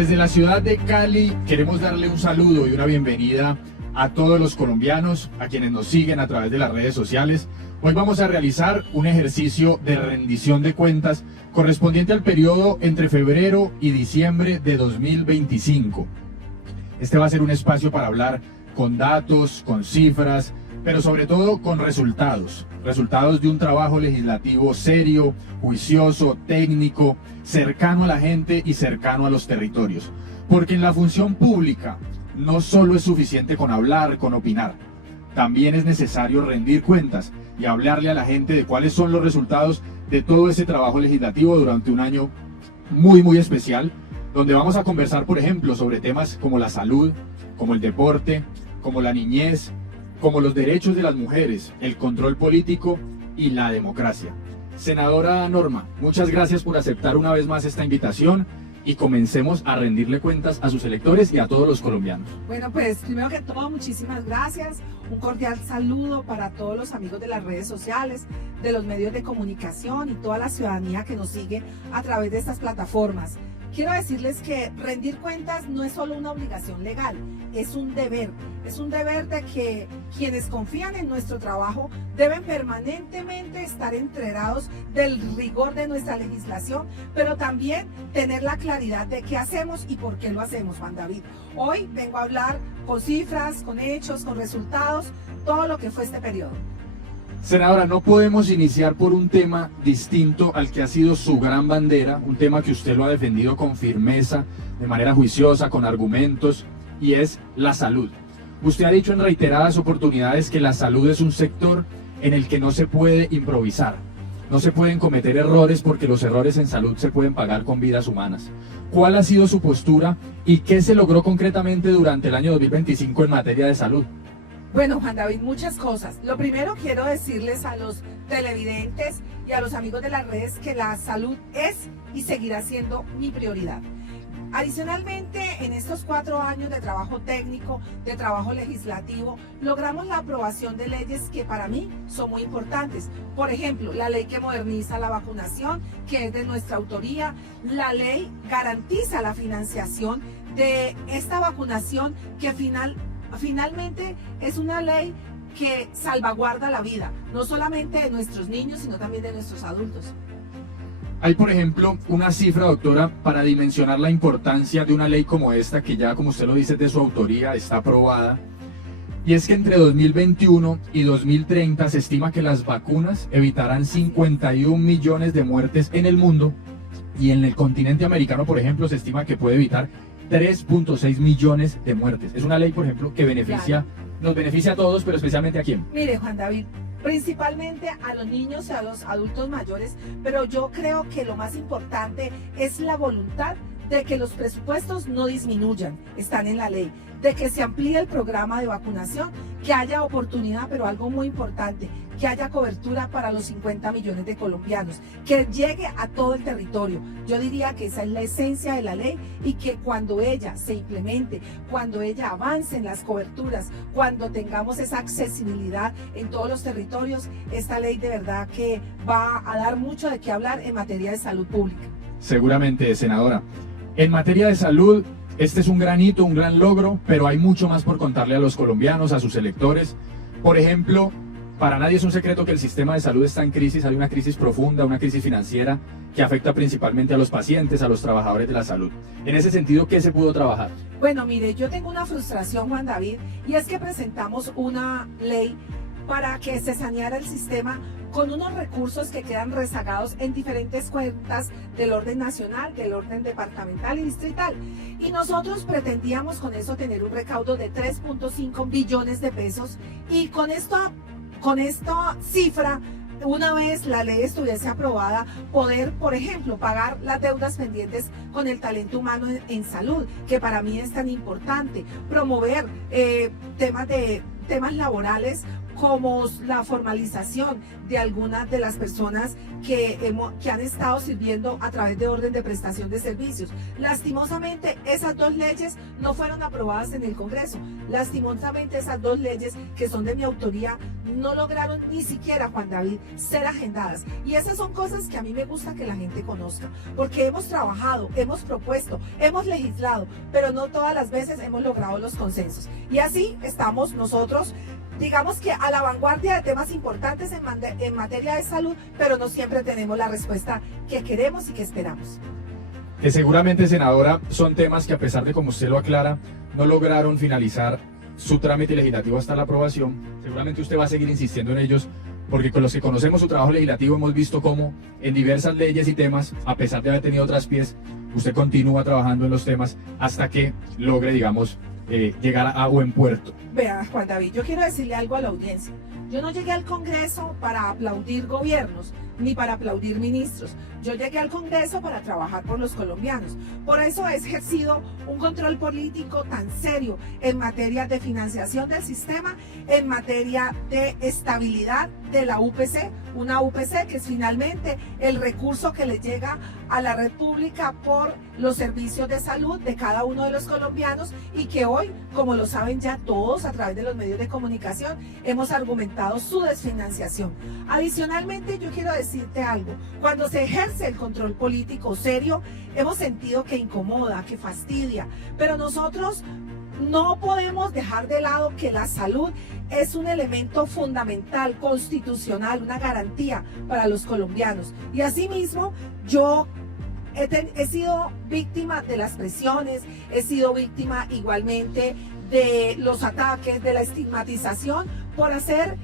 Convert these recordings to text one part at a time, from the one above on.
Desde la ciudad de Cali queremos darle un saludo y una bienvenida a todos los colombianos, a quienes nos siguen a través de las redes sociales. Hoy vamos a realizar un ejercicio de rendición de cuentas correspondiente al periodo entre febrero y diciembre de 2025. Este va a ser un espacio para hablar con datos, con cifras, pero sobre todo con resultados de un trabajo legislativo serio, juicioso, técnico, cercano a la gente y cercano a los territorios. Porque en la función pública no solo es suficiente con hablar, con opinar, también es necesario rendir cuentas y hablarle a la gente de cuáles son los resultados de todo ese trabajo legislativo durante un año muy especial, donde vamos a conversar, por ejemplo, sobre temas como la salud, como el deporte, como la niñez, como los derechos de las mujeres, el control político y la democracia. Senadora Norma, muchas gracias por aceptar una vez más esta invitación y comencemos a rendirle cuentas a sus electores y a todos los colombianos. Bueno, pues primero que todo, muchísimas gracias. Un cordial saludo para todos los amigos de las redes sociales, de los medios de comunicación y toda la ciudadanía que nos sigue a través de estas plataformas. Quiero decirles que rendir cuentas no es solo una obligación legal, es un deber de que quienes confían en nuestro trabajo deben permanentemente estar enterados del rigor de nuestra legislación, pero también tener la claridad de qué hacemos y por qué lo hacemos, Juan David. Hoy vengo a hablar con cifras, con hechos, con resultados, todo lo que fue este periodo. Senadora, no podemos iniciar por un tema distinto al que ha sido su gran bandera, un tema que usted lo ha defendido con firmeza, de manera juiciosa, con argumentos, y es la salud. Usted ha dicho en reiteradas oportunidades que la salud es un sector en el que no se puede improvisar, no se pueden cometer errores porque los errores en salud se pueden pagar con vidas humanas. ¿Cuál ha sido su postura y qué se logró concretamente durante el año 2025 en materia de salud? Bueno, Juan David, muchas cosas. Lo primero, quiero decirles a los televidentes y a los amigos de las redes que la salud es y seguirá siendo mi prioridad. Adicionalmente, en estos 4 años de trabajo técnico, de trabajo legislativo, logramos la aprobación de leyes que para mí son muy importantes. Por ejemplo, la ley que moderniza la vacunación, que es de nuestra autoría. La ley garantiza la financiación de esta vacunación que finalmente es una ley que salvaguarda la vida, no solamente de nuestros niños, sino también de nuestros adultos. Hay, por ejemplo, una cifra, doctora, para dimensionar la importancia de una ley como esta, que ya, como usted lo dice, es de su autoría, está aprobada, y es que entre 2021 y 2030 se estima que las vacunas evitarán 51 millones de muertes en el mundo, y en el continente americano, por ejemplo, se estima que puede evitar 3.6 millones de muertes. Es una ley, por ejemplo, que nos beneficia a todos, pero especialmente ¿a quién? Mire, Juan David, principalmente a los niños y a los adultos mayores, pero yo creo que lo más importante es la voluntad de que los presupuestos no disminuyan, están en la ley, de que se amplíe el programa de vacunación, que haya oportunidad, pero algo muy importante, que haya cobertura para los 50 millones de colombianos, que llegue a todo el territorio. Yo diría que esa es la esencia de la ley y que cuando ella se implemente, cuando ella avance en las coberturas, cuando tengamos esa accesibilidad en todos los territorios, esta ley de verdad que va a dar mucho de qué hablar en materia de salud pública. Seguramente, senadora. En materia de salud, este es un gran hito, un gran logro, pero hay mucho más por contarle a los colombianos, a sus electores. Por ejemplo, para nadie es un secreto que el sistema de salud está en crisis, hay una crisis profunda, una crisis financiera que afecta principalmente a los pacientes, a los trabajadores de la salud. En ese sentido, ¿qué se pudo trabajar? Bueno, mire, yo tengo una frustración, Juan David, y es que presentamos una ley para que se saneara el sistema con unos recursos que quedan rezagados en diferentes cuentas del orden nacional, del orden departamental y distrital. Y nosotros pretendíamos con eso tener un recaudo de 3.5 billones de pesos y con esta cifra, una vez la ley estuviese aprobada, poder, por ejemplo, pagar las deudas pendientes con el talento humano en salud, que para mí es tan importante, promover temas laborales como la formalización de algunas de las personas que han estado sirviendo a través de orden de prestación de servicios. Lastimosamente, esas dos leyes no fueron aprobadas en el Congreso. Lastimosamente, esas dos leyes que son de mi autoría no lograron ni siquiera, Juan David, ser agendadas. Y esas son cosas que a mí me gusta que la gente conozca, porque hemos trabajado, hemos propuesto, hemos legislado, pero no todas las veces hemos logrado los consensos. Y así estamos nosotros, digamos que a la vanguardia de temas importantes en materia de salud, pero no siempre tenemos la respuesta que queremos y que esperamos. Que seguramente, senadora, son temas que, a pesar de, como usted lo aclara, no lograron finalizar su trámite legislativo hasta la aprobación. Seguramente usted va a seguir insistiendo en ellos, porque con los que conocemos su trabajo legislativo hemos visto cómo en diversas leyes y temas, a pesar de haber tenido traspiés, usted continúa trabajando en los temas hasta que logre, digamos, llegar a buen puerto. Vea, Juan David, yo quiero decirle algo a la audiencia. Yo no llegué al Congreso para aplaudir gobiernos, ni para aplaudir ministros. Yo llegué al Congreso para trabajar por los colombianos. Por eso he ejercido un control político tan serio en materia de financiación del sistema, en materia de estabilidad de la UPC, una UPC que es finalmente el recurso que le llega a la red pública por los servicios de salud de cada uno de los colombianos, y que hoy, como lo saben ya todos a través de los medios de comunicación, hemos argumentado su desfinanciación. Adicionalmente, yo quiero decirte algo: cuando se ejerce el control político serio, hemos sentido que incomoda, que fastidia, pero nosotros no podemos dejar de lado que la salud es un elemento fundamental, constitucional, una garantía para los colombianos. Y asimismo, yo he sido víctima de las presiones, he sido víctima igualmente de los ataques, de la estigmatización por hacer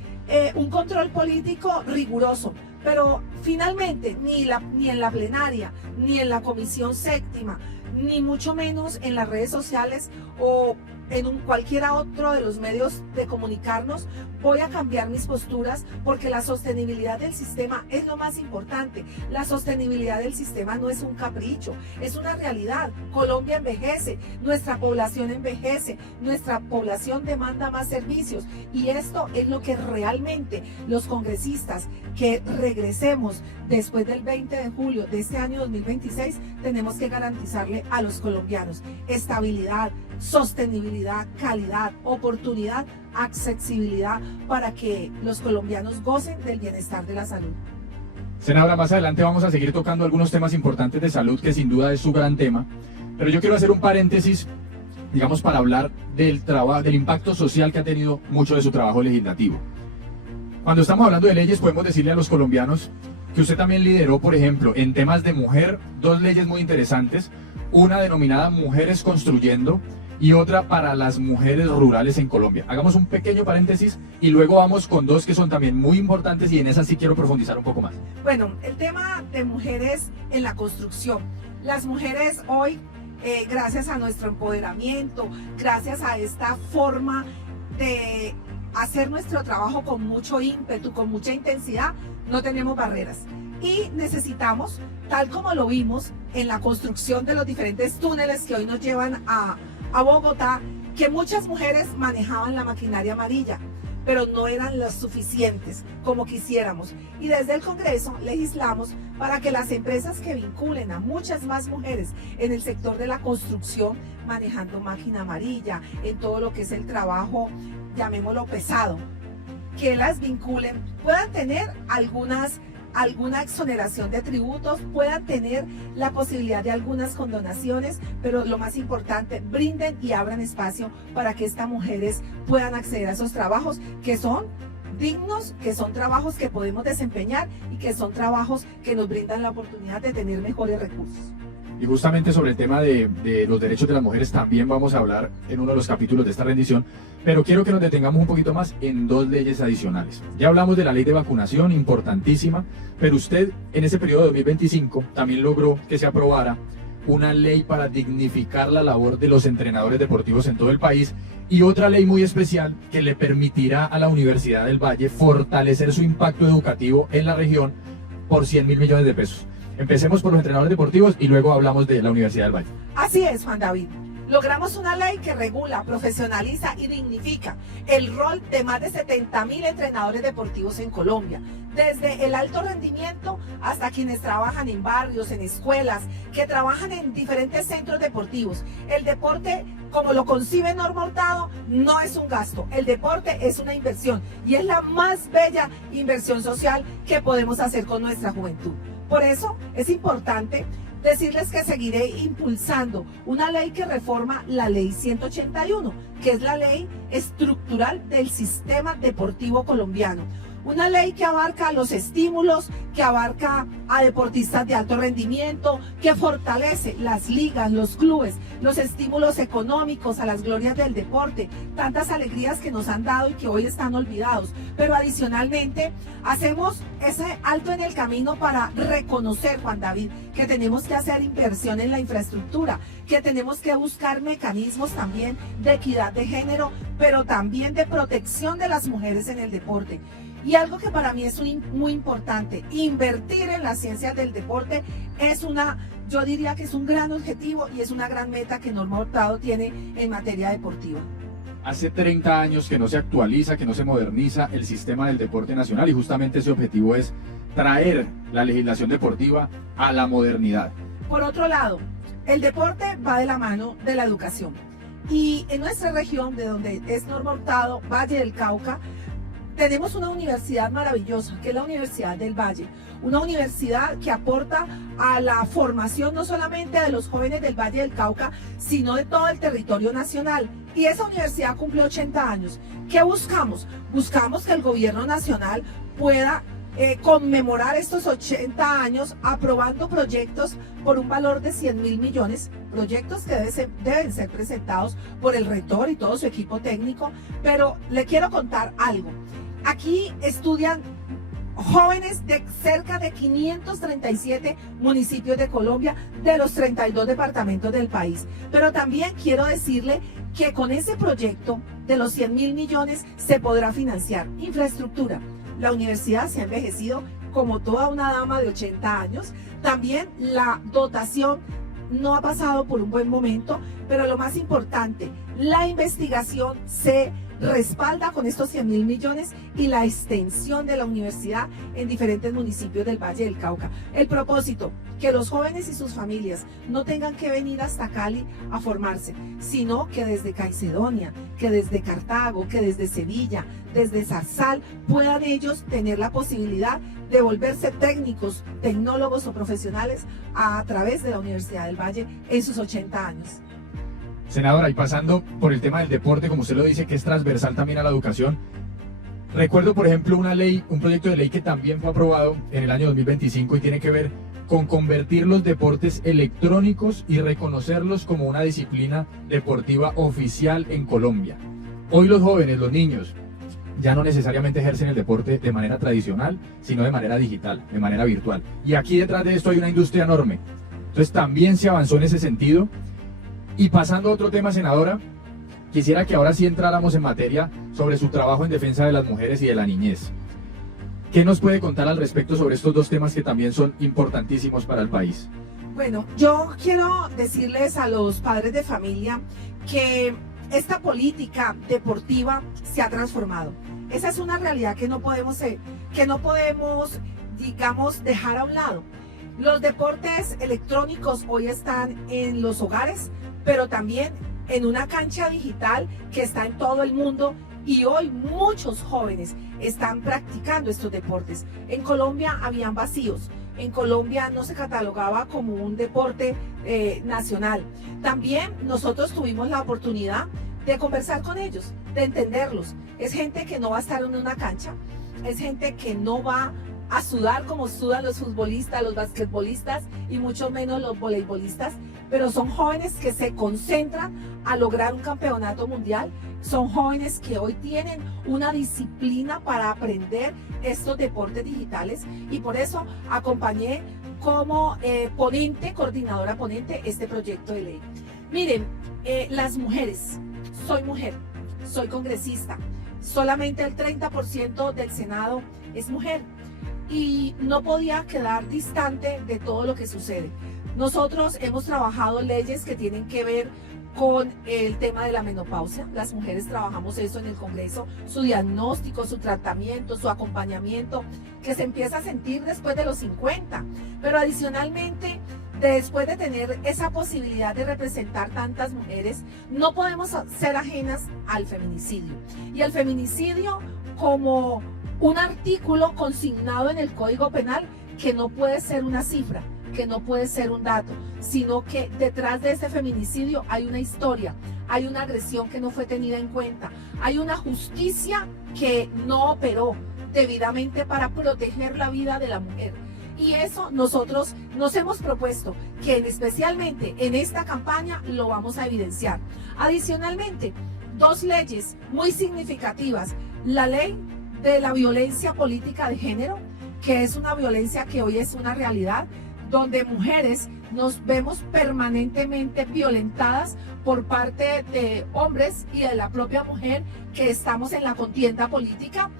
un control político riguroso. Pero finalmente, ni en la plenaria, ni en la comisión séptima, ni mucho menos en las redes sociales o en cualquiera otro de los medios de comunicarnos, voy a cambiar mis posturas, porque la sostenibilidad del sistema es lo más importante. La sostenibilidad del sistema no es un capricho, es una realidad. Colombia envejece, nuestra población envejece, nuestra población demanda más servicios, y esto es lo que realmente los congresistas que regresemos después del 20 de julio de este año 2026 tenemos que garantizarle a los colombianos: estabilidad, sostenibilidad, calidad, oportunidad, accesibilidad, para que los colombianos gocen del bienestar de la salud. Senadora, más adelante vamos a seguir tocando algunos temas importantes de salud, que sin duda es su gran tema, pero yo quiero hacer un paréntesis, digamos, para hablar del impacto social que ha tenido mucho de su trabajo legislativo. Cuando estamos hablando de leyes, podemos decirle a los colombianos que usted también lideró, por ejemplo, en temas de mujer, dos leyes muy interesantes, una denominada Mujeres Construyendo y otra para las mujeres rurales en Colombia. Hagamos un pequeño paréntesis y luego vamos con dos que son también muy importantes, y en esas sí quiero profundizar un poco más. Bueno, el tema de mujeres en la construcción. Las mujeres hoy, gracias a nuestro empoderamiento, gracias a esta forma de hacer nuestro trabajo con mucho ímpetu, con mucha intensidad, no tenemos barreras. Y necesitamos, tal como lo vimos en la construcción de los diferentes túneles que hoy nos llevan a Bogotá, que muchas mujeres manejaban la maquinaria amarilla, pero no eran las suficientes como quisiéramos. Y desde el Congreso legislamos para que las empresas que vinculen a muchas más mujeres en el sector de la construcción, manejando máquina amarilla, en todo lo que es el trabajo, llamémoslo pesado, que las vinculen, puedan tener alguna exoneración de tributos, puedan tener la posibilidad de algunas condonaciones, pero lo más importante, brinden y abran espacio para que estas mujeres puedan acceder a esos trabajos que son dignos, que son trabajos que podemos desempeñar y que son trabajos que nos brindan la oportunidad de tener mejores recursos. Y justamente sobre el tema de los derechos de las mujeres también vamos a hablar en uno de los capítulos de esta rendición, pero quiero que nos detengamos un poquito más en dos leyes adicionales. Ya hablamos de la ley de vacunación, importantísima, pero usted en ese periodo de 2025 también logró que se aprobara una ley para dignificar la labor de los entrenadores deportivos en todo el país, y otra ley muy especial que le permitirá a la Universidad del Valle fortalecer su impacto educativo en la región por 100.000 millones de pesos. Empecemos por los entrenadores deportivos y luego hablamos de la Universidad del Valle. Así es, Juan David. Logramos una ley que regula, profesionaliza y dignifica el rol de más de 70.000 entrenadores deportivos en Colombia, desde el alto rendimiento hasta quienes trabajan en barrios, en escuelas, que trabajan en diferentes centros deportivos. El deporte, como lo concibe Norma Hurtado, no es un gasto, el deporte es una inversión y es la más bella inversión social que podemos hacer con nuestra juventud. Por eso es importante decirles que seguiré impulsando una ley que reforma la ley 181, que es la ley estructural del sistema deportivo colombiano. Una ley que abarca los estímulos, que abarca a deportistas de alto rendimiento, que fortalece las ligas, los clubes, los estímulos económicos a las glorias del deporte, tantas alegrías que nos han dado y que hoy están olvidados. Pero adicionalmente hacemos ese alto en el camino para reconocer, Juan David, que tenemos que hacer inversión en la infraestructura, que tenemos que buscar mecanismos también de equidad de género, pero también de protección de las mujeres en el deporte. Y algo que para mí es muy importante, invertir en las ciencias del deporte yo diría que es un gran objetivo y es una gran meta que Norma Hurtado tiene en materia deportiva. Hace 30 años que no se actualiza, que no se moderniza el sistema del deporte nacional y justamente ese objetivo es traer la legislación deportiva a la modernidad. Por otro lado, el deporte va de la mano de la educación. Y en nuestra región, de donde es Norma Hurtado, Valle del Cauca, tenemos una universidad maravillosa, que es la Universidad del Valle. Una universidad que aporta a la formación no solamente de los jóvenes del Valle del Cauca, sino de todo el territorio nacional. Y esa universidad cumple 80 años. ¿Qué buscamos? Buscamos que el gobierno nacional pueda conmemorar estos 80 años aprobando proyectos por un valor de 100.000 millones, proyectos que deben ser presentados por el rector y todo su equipo técnico. Pero le quiero contar algo. Aquí estudian jóvenes de cerca de 537 municipios de Colombia, de los 32 departamentos del país. Pero también quiero decirle que con ese proyecto de los 100.000 millones se podrá financiar infraestructura. La universidad se ha envejecido como toda una dama de 80 años. También la dotación no ha pasado por un buen momento, pero lo más importante, la investigación se respalda con estos 100.000 millones y la extensión de la universidad en diferentes municipios del Valle del Cauca. El propósito, que los jóvenes y sus familias no tengan que venir hasta Cali a formarse, sino que desde Caicedonia, que desde Cartago, que desde Sevilla, desde Zarzal, puedan ellos tener la posibilidad de volverse técnicos, tecnólogos o profesionales a través de la Universidad del Valle en sus 80 años. Senadora, y pasando por el tema del deporte, como usted lo dice, que es transversal también a la educación, recuerdo, por ejemplo, un proyecto de ley que también fue aprobado en el año 2025 y tiene que ver con convertir los deportes electrónicos y reconocerlos como una disciplina deportiva oficial en Colombia. Hoy los jóvenes, los niños, ya no necesariamente ejercen el deporte de manera tradicional, sino de manera digital, de manera virtual. Y aquí detrás de esto hay una industria enorme. Entonces también se avanzó en ese sentido. Y pasando a otro tema, senadora, quisiera que ahora sí entráramos en materia sobre su trabajo en defensa de las mujeres y de la niñez. ¿Qué nos puede contar al respecto sobre estos dos temas que también son importantísimos para el país? Bueno, yo quiero decirles a los padres de familia que esta política deportiva se ha transformado. Esa es una realidad que no podemos, digamos, dejar a un lado. Los deportes electrónicos hoy están en los hogares, pero también en una cancha digital que está en todo el mundo y hoy muchos jóvenes están practicando estos deportes. En Colombia habían vacíos, en Colombia no se catalogaba como un deporte nacional. También nosotros tuvimos la oportunidad de conversar con ellos, de entenderlos. Es gente que no va a estar en una cancha, es gente que no va a sudar como sudan los futbolistas, los basquetbolistas y mucho menos los voleibolistas, pero son jóvenes que se concentran a lograr un campeonato mundial, son jóvenes que hoy tienen una disciplina para aprender estos deportes digitales y por eso acompañé como coordinadora ponente este proyecto de ley. Miren, las mujeres, soy mujer, soy congresista, solamente el 30% del Senado es mujer. Y no podía quedar distante de todo lo que sucede. Nosotros hemos trabajado leyes que tienen que ver con el tema de la menopausia. Las mujeres trabajamos eso en el Congreso, su diagnóstico, su tratamiento, su acompañamiento, que se empieza a sentir después de los 50. Pero adicionalmente, después de tener esa posibilidad de representar tantas mujeres, no podemos ser ajenas al feminicidio. Y el feminicidio como un artículo consignado en el Código Penal que no puede ser una cifra, que no puede ser un dato, sino que detrás de ese feminicidio hay una historia, hay una agresión que no fue tenida en cuenta, hay una justicia que no operó debidamente para proteger la vida de la mujer. Y eso nosotros nos hemos propuesto que especialmente en esta campaña lo vamos a evidenciar. Adicionalmente, dos leyes muy significativas: la ley de la violencia política de género, que es una violencia que hoy es una realidad, donde mujeres nos vemos permanentemente violentadas por parte de hombres y de la propia mujer que estamos en la contienda política,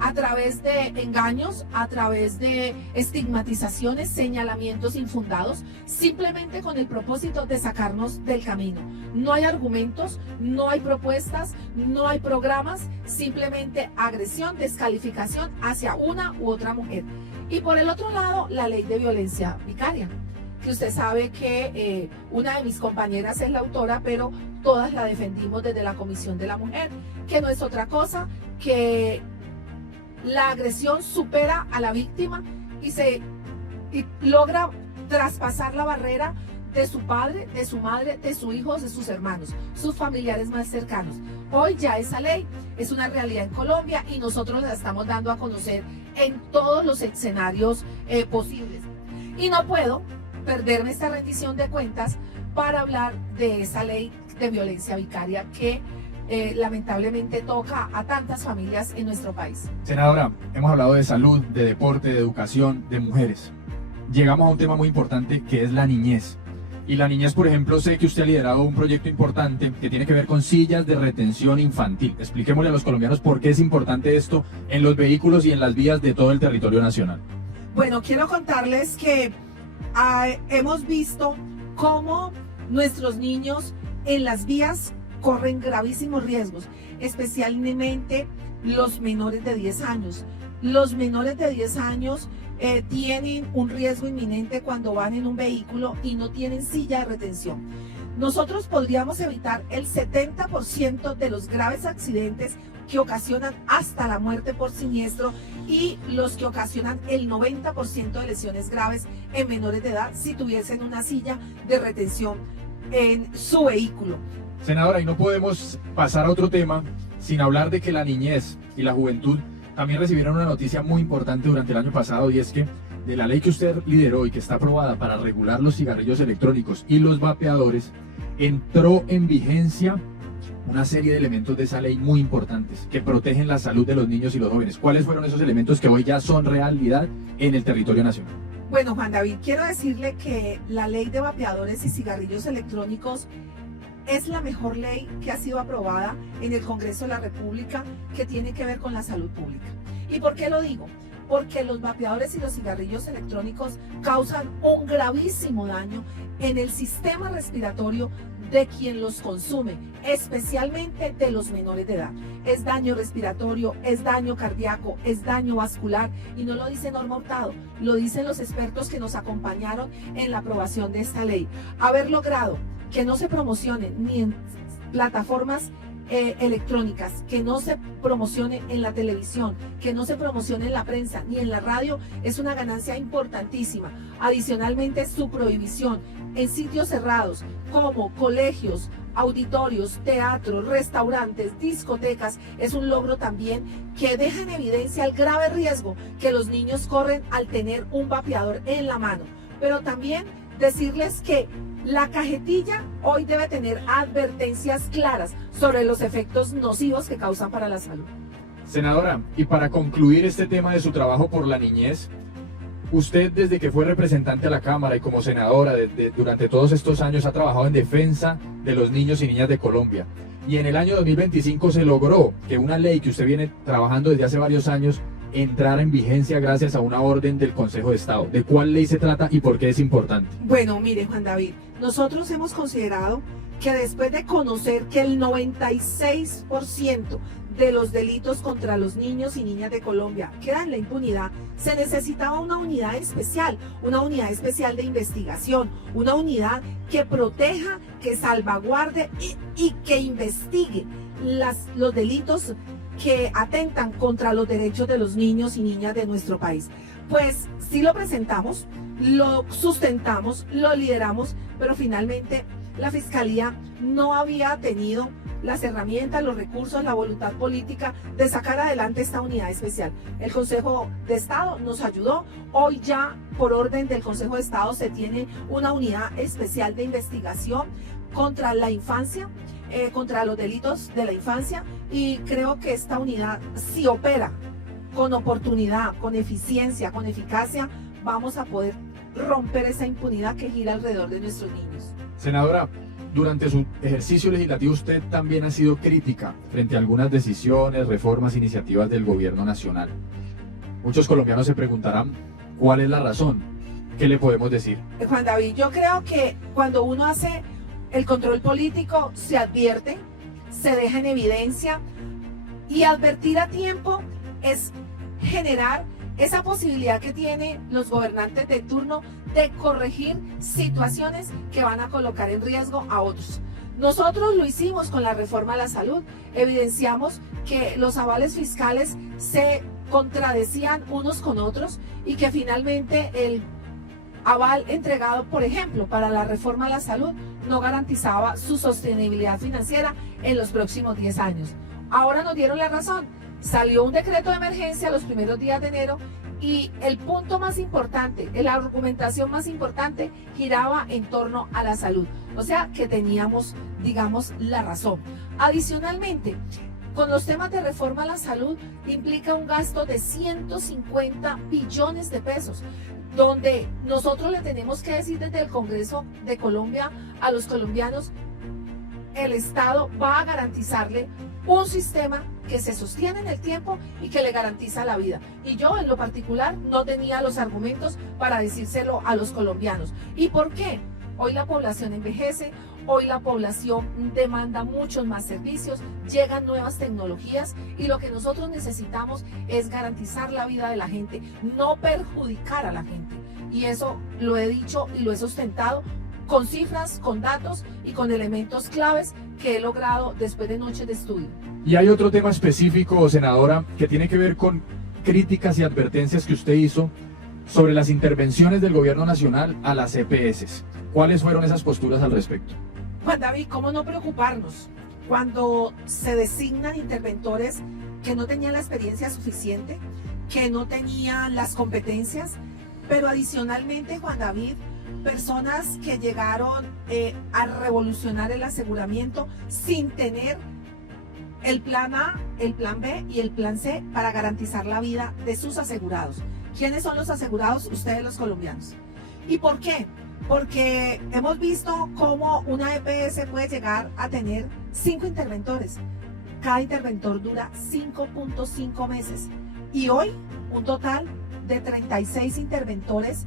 a través de engaños, a través de estigmatizaciones, señalamientos infundados, simplemente con el propósito de sacarnos del camino. No hay argumentos, no hay propuestas, no hay programas, simplemente agresión, descalificación hacia una u otra mujer. Y por el otro lado, la ley de violencia vicaria, que usted sabe que una de mis compañeras es la autora, pero todas la defendimos desde la Comisión de la Mujer, que no es otra cosa que la agresión supera a la víctima y logra traspasar la barrera de su padre, de su madre, de sus hijos, de sus hermanos, sus familiares más cercanos. Hoy ya esa ley es una realidad en Colombia y nosotros la estamos dando a conocer en todos los escenarios posibles. Y no puedo perderme esta rendición de cuentas para hablar de esa ley de violencia vicaria que lamentablemente toca a tantas familias en nuestro país. Senadora, hemos hablado de salud, de deporte, de educación, de mujeres. Llegamos a un tema muy importante que es la niñez. Y la niñez, por ejemplo, sé que usted ha liderado un proyecto importante que tiene que ver con sillas de retención infantil. Expliquémosle a los colombianos por qué es importante esto en los vehículos y en las vías de todo el territorio nacional. Bueno, quiero contarles que hemos visto cómo nuestros niños en las vías corren gravísimos riesgos, especialmente los menores de 10 años. Los menores de 10 años tienen un riesgo inminente cuando van en un vehículo y no tienen silla de retención. Nosotros podríamos evitar el 70% de los graves accidentes que ocasionan hasta la muerte por siniestro y los que ocasionan el 90% de lesiones graves en menores de edad si tuviesen una silla de retención en su vehículo. Senadora, y no podemos pasar a otro tema sin hablar de que la niñez y la juventud también recibieron una noticia muy importante durante el año pasado, y es que de la ley que usted lideró y que está aprobada para regular los cigarrillos electrónicos y los vapeadores, entró en vigencia una serie de elementos de esa ley muy importantes que protegen la salud de los niños y los jóvenes. ¿Cuáles fueron esos elementos que hoy ya son realidad en el territorio nacional? Bueno, Juan David, quiero decirle que la ley de vapeadores y cigarrillos electrónicos es la mejor ley que ha sido aprobada en el Congreso de la República que tiene que ver con la salud pública. ¿Y por qué lo digo? Porque los vapeadores y los cigarrillos electrónicos causan un gravísimo daño en el sistema respiratorio de quien los consume, especialmente de los menores de edad. Es daño respiratorio, es daño cardíaco, es daño vascular, y no lo dice Norma Hurtado, lo dicen los expertos que nos acompañaron en la aprobación de esta ley. Haber logrado que no se promocione ni en plataformas electrónicas, que no se promocione en la televisión, que no se promocione en la prensa ni en la radio, es una ganancia importantísima. Adicionalmente, su prohibición en sitios cerrados como colegios, auditorios, teatros, restaurantes, discotecas, es un logro también que deja en evidencia el grave riesgo que los niños corren al tener un vapeador en la mano. Pero también decirles que la cajetilla hoy debe tener advertencias claras sobre los efectos nocivos que causan para la salud. Senadora, y para concluir este tema de su trabajo por la niñez, usted desde que fue representante a la Cámara y como senadora durante todos estos años ha trabajado en defensa de los niños y niñas de Colombia. Y en el año 2025 se logró que una ley que usted viene trabajando desde hace varios años entrara en vigencia gracias a una orden del Consejo de Estado. ¿De cuál ley se trata y por qué es importante? Bueno, mire, Juan David, nosotros hemos considerado que después de conocer que el 96% de los delitos contra los niños y niñas de Colombia quedan en la impunidad, se necesitaba una unidad especial de investigación, una unidad que proteja, que salvaguarde y que investigue los delitos que atentan contra los derechos de los niños y niñas de nuestro país. Pues sí lo presentamos, lo sustentamos, lo lideramos, pero finalmente la Fiscalía no había tenido las herramientas, los recursos, la voluntad política de sacar adelante esta unidad especial. El Consejo de Estado nos ayudó. Hoy ya, por orden del Consejo de Estado, se tiene una unidad especial de investigación contra la infancia, contra los delitos de la infancia, y creo que esta unidad, si opera con oportunidad, con eficiencia, con eficacia, vamos a poder romper esa impunidad que gira alrededor de nuestros niños. Senadora, durante su ejercicio legislativo usted también ha sido crítica frente a algunas decisiones, reformas, iniciativas del gobierno nacional. Muchos colombianos se preguntarán cuál es la razón. ¿Qué le podemos decir? Juan David, yo creo que cuando uno hace el control político se advierte, se deja en evidencia, y advertir a tiempo es generar esa posibilidad que tienen los gobernantes de turno de corregir situaciones que van a colocar en riesgo a otros. Nosotros lo hicimos con la reforma a la salud, evidenciamos que los avales fiscales se contradecían unos con otros y que finalmente el aval entregado, por ejemplo, para la reforma a la salud no garantizaba su sostenibilidad financiera en los próximos 10 años. Ahora nos dieron la razón. Salió un decreto de emergencia los primeros días de enero y el punto más importante, la argumentación más importante giraba en torno a la salud. O sea que teníamos, digamos, la razón. Adicionalmente, con los temas de reforma a la salud implica un gasto de 150 billones de pesos, donde nosotros le tenemos que decir desde el Congreso de Colombia a los colombianos, el Estado va a garantizarle un sistema que se sostiene en el tiempo y que le garantiza la vida. Y yo en lo particular no tenía los argumentos para decírselo a los colombianos. ¿Y por qué? Hoy la población envejece, hoy la población demanda muchos más servicios, llegan nuevas tecnologías y lo que nosotros necesitamos es garantizar la vida de la gente, no perjudicar a la gente. Y eso lo he dicho y lo he sustentado con cifras, con datos y con elementos claves que he logrado después de noches de estudio. Y hay otro tema específico, senadora, que tiene que ver con críticas y advertencias que usted hizo sobre las intervenciones del gobierno nacional a las EPS. ¿Cuáles fueron esas posturas al respecto? Juan David, ¿cómo no preocuparnos cuando se designan interventores que no tenían la experiencia suficiente, que no tenían las competencias, pero adicionalmente, Juan David, personas que llegaron a revolucionar el aseguramiento sin tener el plan A, el plan B y el plan C para garantizar la vida de sus asegurados? ¿Quiénes son los asegurados? Ustedes, los colombianos. ¿Y por qué? Porque hemos visto cómo una EPS puede llegar a tener 5 interventores. Cada interventor dura 5.5 meses. Y hoy, un total de 36 interventores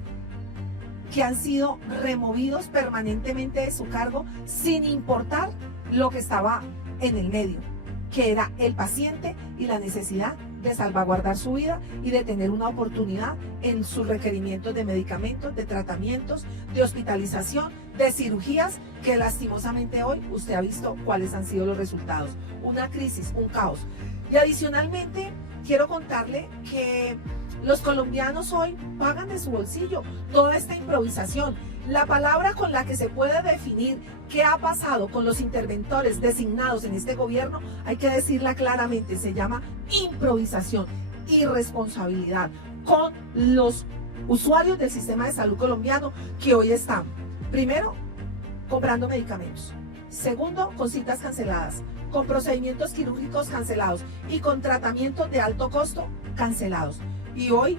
que han sido removidos permanentemente de su cargo sin importar lo que estaba en el medio, que era el paciente y la necesidad de salvaguardar su vida y de tener una oportunidad en sus requerimientos de medicamentos, de tratamientos, de hospitalización, de cirugías, que lastimosamente hoy usted ha visto cuáles han sido los resultados. Una crisis, un caos. Y adicionalmente quiero contarle que los colombianos hoy pagan de su bolsillo toda esta improvisación. La palabra con la que se puede definir qué ha pasado con los interventores designados en este gobierno, hay que decirla claramente, se llama improvisación, irresponsabilidad con los usuarios del sistema de salud colombiano que hoy están, primero, comprando medicamentos, segundo, con citas canceladas, con procedimientos quirúrgicos cancelados y con tratamientos de alto costo cancelados. Y hoy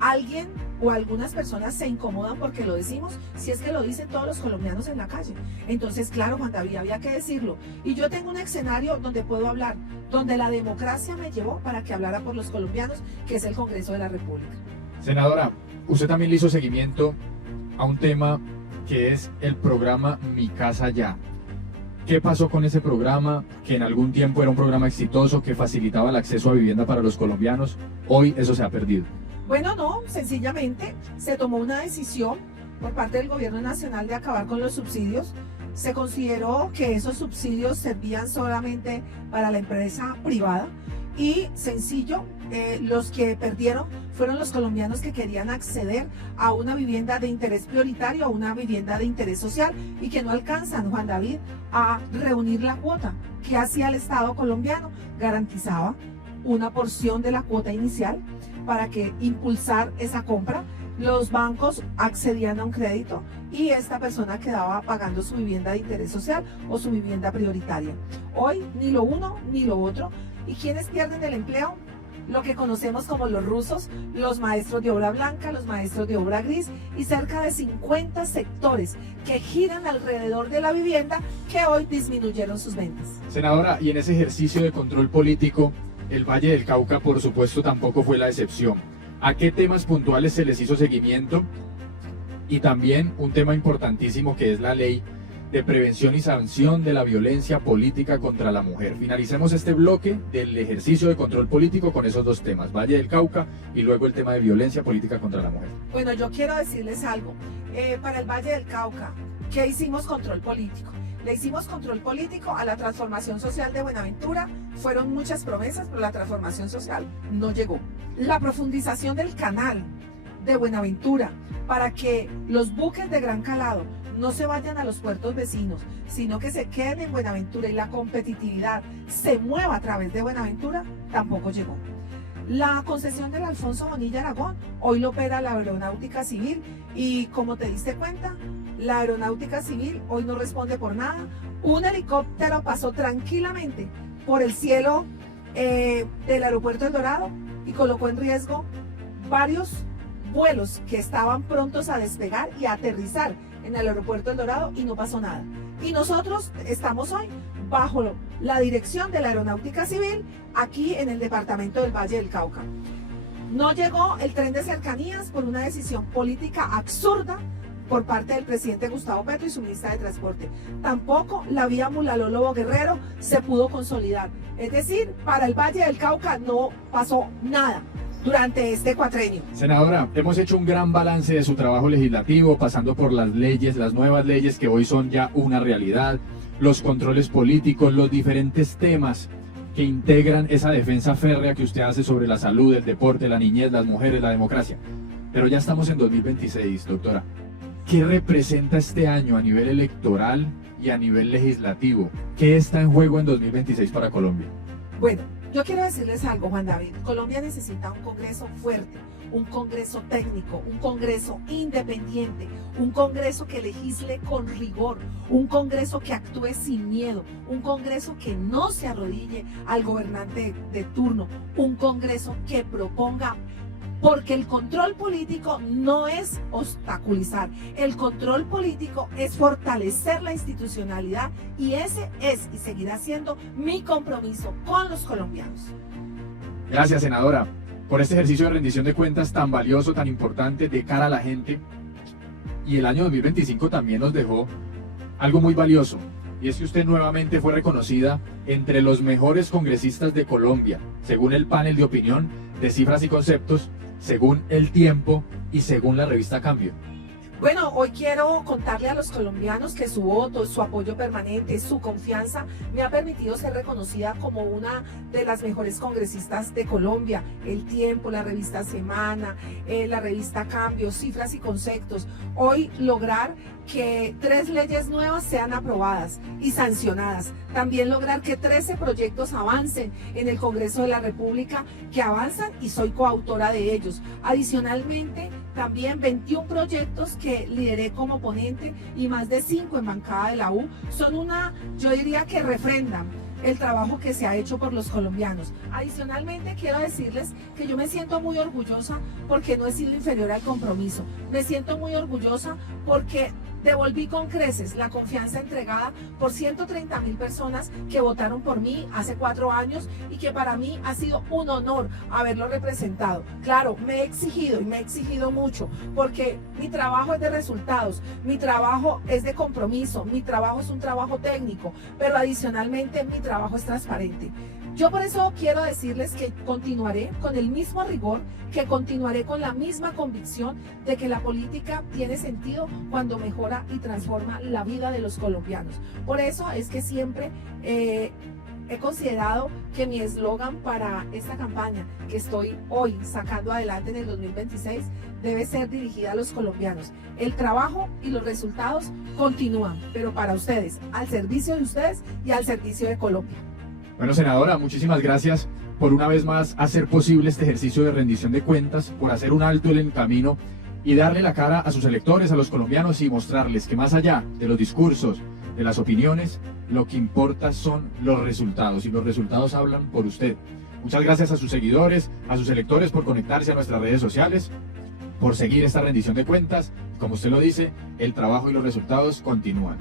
alguien o algunas personas se incomodan porque lo decimos, si es que lo dicen todos los colombianos en la calle. Entonces, claro, Juan David, había que decirlo. Y yo tengo un escenario donde puedo hablar, donde la democracia me llevó para que hablara por los colombianos, que es el Congreso de la República. Senadora, usted también le hizo seguimiento a un tema que es el programa Mi Casa Ya. ¿Qué pasó con ese programa, que en algún tiempo era un programa exitoso, que facilitaba el acceso a vivienda para los colombianos? Hoy eso se ha perdido. Bueno, no, sencillamente se tomó una decisión por parte del gobierno nacional de acabar con los subsidios. Se consideró que esos subsidios servían solamente para la empresa privada y sencillo, los que perdieron fueron los colombianos que querían acceder a una vivienda de interés prioritario, a una vivienda de interés social y que no alcanzan, Juan David, a reunir la cuota. ¿Qué hacía el Estado colombiano? Garantizaba una porción de la cuota inicial para que impulsar esa compra. Los bancos accedían a un crédito y esta persona quedaba pagando su vivienda de interés social o su vivienda prioritaria. Hoy ni lo uno ni lo otro. ¿Y quiénes pierden el empleo? Lo que conocemos como los rusos, los maestros de obra blanca, los maestros de obra gris y cerca de 50 sectores que giran alrededor de la vivienda que hoy disminuyeron sus ventas. Senadora, y en ese ejercicio de control político, el Valle del Cauca, por supuesto, tampoco fue la excepción. ¿A qué temas puntuales se les hizo seguimiento? Y también un tema importantísimo que es la ley de prevención y sanción de la violencia política contra la mujer. Finalicemos este bloque del ejercicio de control político con esos dos temas, Valle del Cauca y luego el tema de violencia política contra la mujer. Bueno, yo quiero decirles algo. Para el Valle del Cauca, ¿qué hicimos control político? Le hicimos control político a la transformación social de Buenaventura. Fueron muchas promesas, pero la transformación social no llegó. La profundización del canal de Buenaventura para que los buques de gran calado no se vayan a los puertos vecinos, sino que se queden en Buenaventura y la competitividad se mueva a través de Buenaventura, tampoco llegó. La concesión del Alfonso Bonilla Aragón, hoy lo opera la Aeronáutica Civil y como te diste cuenta, la Aeronáutica Civil hoy no responde por nada. Un helicóptero pasó tranquilamente por el cielo del aeropuerto El Dorado y colocó en riesgo varios vuelos que estaban prontos a despegar y a aterrizar en el aeropuerto El Dorado y no pasó nada. Y nosotros estamos hoy bajo la dirección de la Aeronáutica Civil aquí en el departamento del Valle del Cauca. No llegó el tren de cercanías por una decisión política absurda por parte del presidente Gustavo Petro y su ministra de Transporte. Tampoco la vía Mulaló-Lobo Guerrero se pudo consolidar. Es decir, para el Valle del Cauca no pasó nada durante este cuatrenio. Senadora, hemos hecho un gran balance de su trabajo legislativo, pasando por las leyes, las nuevas leyes que hoy son ya una realidad, los controles políticos, los diferentes temas que integran esa defensa férrea que usted hace sobre la salud, el deporte, la niñez, las mujeres, la democracia. Pero ya estamos en 2026, doctora. ¿Qué representa este año a nivel electoral y a nivel legislativo? ¿Qué está en juego en 2026 para Colombia? Bueno, yo quiero decirles algo, Juan David. Colombia necesita un Congreso fuerte, un Congreso técnico, un Congreso independiente, un Congreso que legisle con rigor, un Congreso que actúe sin miedo, un Congreso que no se arrodille al gobernante de turno, un Congreso que proponga. Porque el control político no es obstaculizar, el control político es fortalecer la institucionalidad y ese es y seguirá siendo mi compromiso con los colombianos. Gracias, senadora, por este ejercicio de rendición de cuentas tan valioso, tan importante de cara a la gente. Y el año 2025 también nos dejó algo muy valioso, y es que usted nuevamente fue reconocida entre los mejores congresistas de Colombia, según el panel de opinión de Cifras y Conceptos, según El Tiempo y según la revista Cambio. Bueno, hoy quiero contarle a los colombianos que su voto, su apoyo permanente, su confianza me ha permitido ser reconocida como una de las mejores congresistas de Colombia. El Tiempo, la revista Semana, la revista Cambio, Cifras y Conceptos. Hoy lograr que 3 leyes nuevas sean aprobadas y sancionadas. También lograr que 13 proyectos avancen en el Congreso de la República, que avanzan y soy coautora de ellos. Adicionalmente, también 21 proyectos que lideré como ponente y más de 5 en bancada de la U son yo diría que refrendan el trabajo que se ha hecho por los colombianos. Adicionalmente, quiero decirles que yo me siento muy orgullosa porque no he sido inferior al compromiso. Me siento muy orgullosa porque Devolví con creces la confianza entregada por 130.000 personas que votaron por mí hace 4 años y que para mí ha sido un honor haberlo representado. Claro, me he exigido y me he exigido mucho porque mi trabajo es de resultados, mi trabajo es de compromiso, mi trabajo es un trabajo técnico, pero adicionalmente mi trabajo es transparente. Yo por eso quiero decirles que continuaré con el mismo rigor, que continuaré con la misma convicción de que la política tiene sentido cuando mejora y transforma la vida de los colombianos. Por eso es que siempre he considerado que mi eslogan para esta campaña que estoy hoy sacando adelante en el 2026 debe ser dirigida a los colombianos. El trabajo y los resultados continúan, pero para ustedes, al servicio de ustedes y al servicio de Colombia. Bueno, senadora, muchísimas gracias por una vez más hacer posible este ejercicio de rendición de cuentas, por hacer un alto en el camino y darle la cara a sus electores, a los colombianos, y mostrarles que más allá de los discursos, de las opiniones, lo que importa son los resultados, y los resultados hablan por usted. Muchas gracias a sus seguidores, a sus electores por conectarse a nuestras redes sociales, por seguir esta rendición de cuentas. Como usted lo dice, el trabajo y los resultados continúan.